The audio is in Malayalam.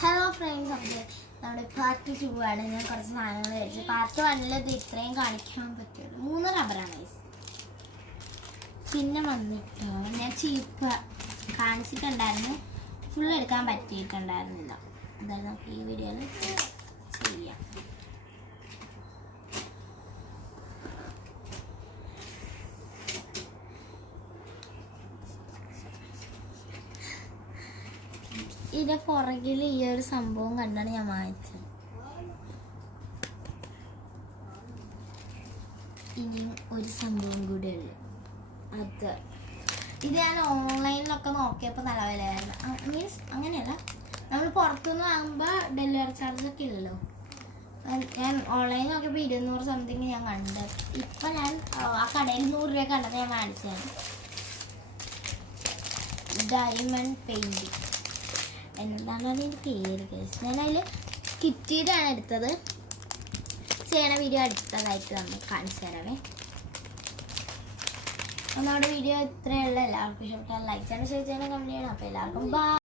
ഹലോ ഫ്രണ്ട്സ്, നമ്മുടെ പാർട്ട് 2 ആണ്. ഞാൻ കുറച്ച് സാധനങ്ങൾ കഴിച്ചു. പാർട്ട് 1 ഇത് ഇത്രയും കാണിക്കാൻ പറ്റുള്ളൂ. 3 റബ്ബറാണ്. പിന്നെ വന്നിട്ടോ ഞാൻ ചീപ്പ് കാണിച്ചിട്ടുണ്ടായിരുന്നു, ഫുൾ എടുക്കാൻ പറ്റിയിട്ടുണ്ടായിരുന്നില്ല. എന്തായാലും നമുക്ക് ഈ വീഡിയോയിൽ ചെയ്യാം. ഇതിന്റെ പുറകിൽ ഈ ഒരു സംഭവം കണ്ടാണ് ഞാൻ വാങ്ങിച്ചത്. ഇനിയും ഒരു സംഭവം കൂടെ ഉള്ളു. ഇത് ഞാൻ ഓൺലൈനിലൊക്കെ നോക്കിയപ്പോൾ നല്ല വിലയായിരുന്നു. മീൻസ് അങ്ങനെയല്ല, നമ്മൾ പുറത്തുനിന്ന് വാങ്ങുമ്പോൾ ഡെലിവറി ചാർജൊക്കെ ഇല്ലല്ലോ. ഞാൻ ഓൺലൈനിൽ നോക്കിയപ്പോൾ 200 സംതിങ് ഞാൻ കണ്ടത്. ഇപ്പം ഞാൻ ആ കടയിൽ 100 രൂപ കണ്ടത് ഞാൻ വാങ്ങിച്ചതാണ്. ഡയമണ്ട് പെയിൻറ് എന്താണ് അതിൻ്റെ പേര് കേസ്. ഞാനതിൽ കിറ്റിയിലാണ് എടുത്തത്. ചെയ്യണ വീഡിയോ അടുത്തതായിട്ട് നമ്മൾ കാണിച്ചു തരാവേ. നമ്മുടെ വീഡിയോ ഇത്രയുള്ള എല്ലാവർക്കും ഇഷ്ടപ്പെട്ടാൽ ലൈക്ക് ചെയ്യണം, ഷെയർ ചെയ്യണം, കമൻറ്റ് ചെയ്യണം. അപ്പോൾ എല്ലാവർക്കും ബൈ.